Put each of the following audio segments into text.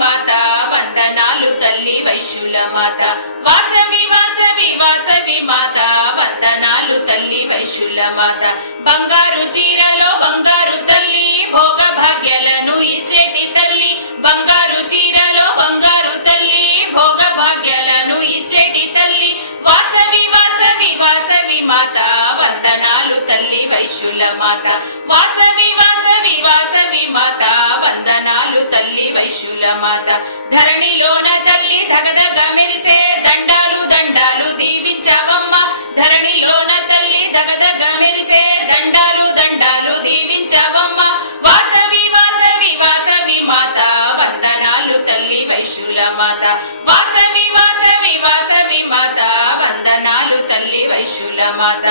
మాత వందనాలు తల్లి వైశ్యుల మాత వాసవి వాసవి వాసవి మాత వందనాలు తల్లి వైశ్యుల మాత బంగారు చీరలో బంగారు తల్లి భోగ భాగ్యాలను ఇచ్చేటి తల్లి బంగారు చీరలో బంగారు తల్లి భోగ భాగ్యాలను ఇచ్చేటి తల్లి వాసవి వాసవి వాసవి మాత వందనాలు తల్లి వైశ్యుల మాత వాసవి వాసవి వాసవి మాత వందనాలు తల్లి వైశ్యుల మాత ధరణిలోన తల్లి దగదగ మెరిసే దండాలు దండాలు దీవించవమ్మ ధరణిలోన తల్లి దగదగ మెరిసే దండాలు దండాలు దీవించవమ్మ వాసవి వాసవి వాసవి మాత వందనాలు తల్లి వైశ్యుల మాత వాసవి వాసవి వాసవి మాత వందనాలు తల్లి వైశ్యుల మాత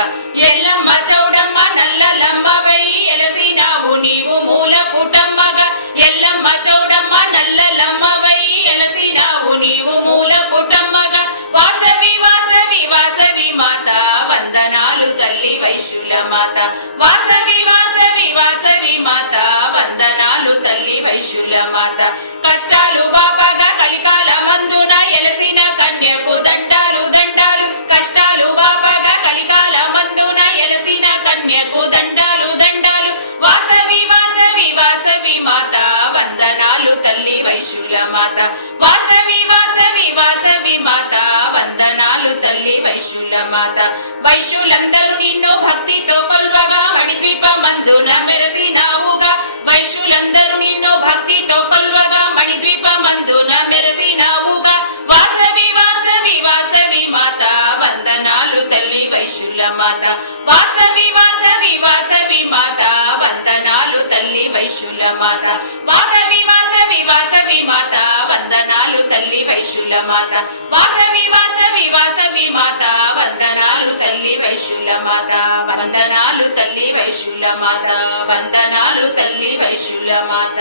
ఎల్లమ్మ చౌడమ్మ నల్లలమ్మ వై ఎలసినావు నీవు మూల పుటమ్మగా ఎల్లమ్మ చౌడమ్మ నల్లలమ్మ వై ఎలసినావు నీవు మూల పుటమ్మగా వాసవి వాసవి వాసవి మాత వందనాలు తల్లి వైశ్యుల మాత వాసవి వాసవి వాసవి మాత వందనాలు తల్లి వైశ్యుల మాత కష్టాలు బాపగా కలికాల మందున ఎలసిన కన్యకు దండాలు దండాలు కష్టాలు బాపగా కలికాల మందున ఎలసిన కన్యకు దండాలు దండాలు వాసవి వాసవి వాసవి మాత వందనాలు తల్లి వైశ్యుల మాత వాసవి వాసవి వాసవి మాత వందనాలు తల్లి వైశ్యుల మాత వైశ్యులందరూ నిన్ను భక్తితో కొల్వగా మణిద్వీప మందున మెరసినావుగా వైశ్యులందరూ నిన్ను భక్తితో కొల్వగా మణిద్వీప మందున మెరసినావుగా వాసవి వాసవి వాసవి మాత వందనాలు తల్లి వైశ్యుల మాత వాసవి వాసవి వాసవి మాత వందనాలు తల్లి వైశ్యుల మాత వాసవి వాసవి వాసవి మాత వందనాలు తల్లి వైశ్యుల మాత వాసవి వాసవి వాసవి మాత వందనాలు తల్లి వైశ్యుల మాత వందనాలు తల్లి వైశ్యుల మాత వందనాలు తల్లి వైశ్యుల మాత